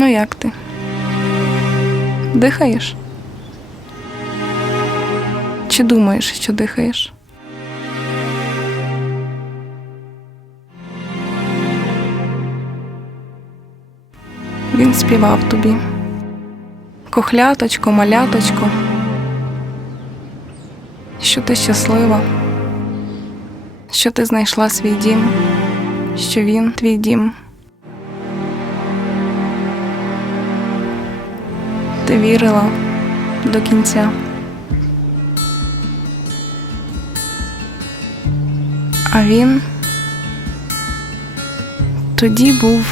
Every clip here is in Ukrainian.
Ну як ти? Дихаєш? Чи думаєш, що дихаєш? Він співав тобі. Кохляточко, маляточко, що ти щаслива, що ти знайшла свій дім, що він твій дім. Ти вірила до кінця. А він тоді був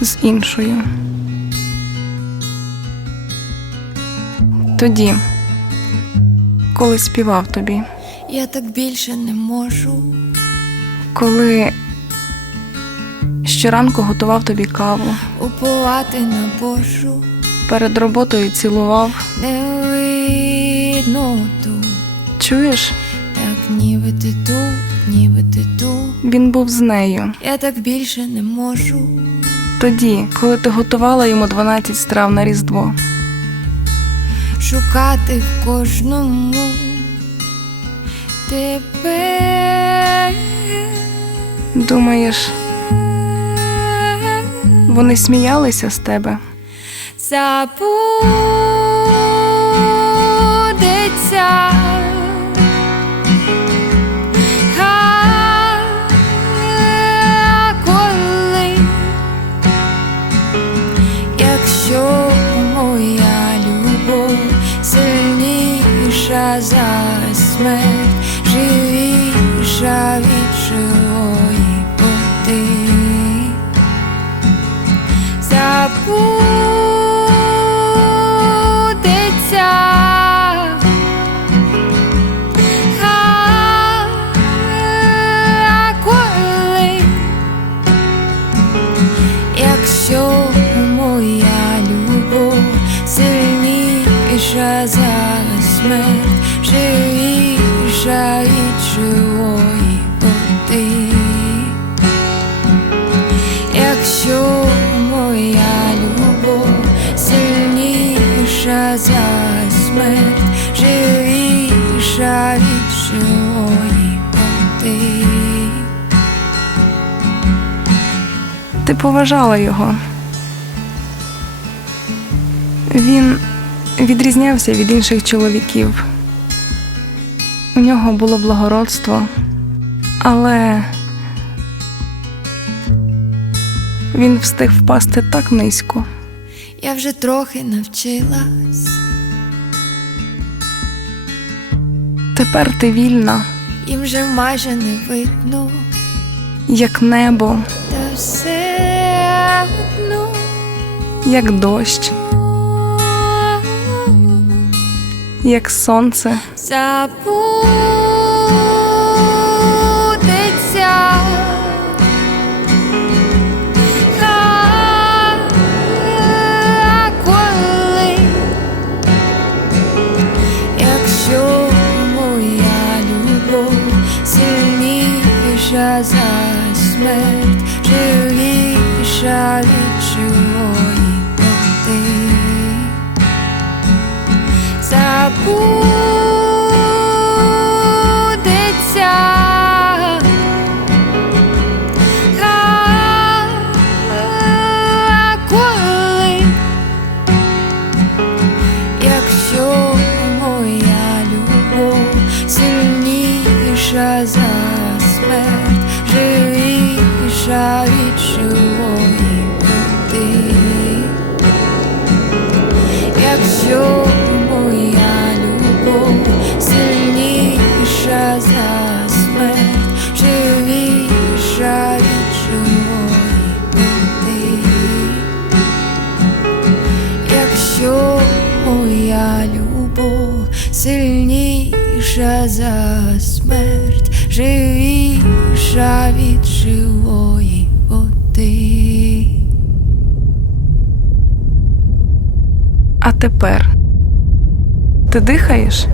з іншою. Тоді, коли співав тобі, Я так більше не можу. коли щоранку готував тобі каву, Уповати на Божу, перед роботою цілував. не видно тут, Чуєш, так ніби ти тут, ніби ти тут. він був з нею. Я так більше не можу. Тоді, коли ти готувала йому 12 страв на Різдво. Шукати в кожному тебе. Думаєш, вони сміялися з тебе? Забудеться. Коли, якщо моя любов сильніша за смерть, живіша від сильніша за смерть, живіша від живої води. Якщо моя любов сильніша за смерть, живіша від живої води. Ти поважала його. Він відрізнявся від інших чоловіків. У нього було благородство, але він встиг впасти так низько. Я вже трохи навчилась, Тепер ти вільна, їм вже майже не видно, як небо, та все одно. як дощ, як сонце. забудеться. Коли, якщо моя любов сильніша за смерть, живіша від живої води. Забудеться. А якщо моя любов сильніша за смерть, живіша від живої сильніша за смерть, живіша від живої води. А тепер ти дихаєш?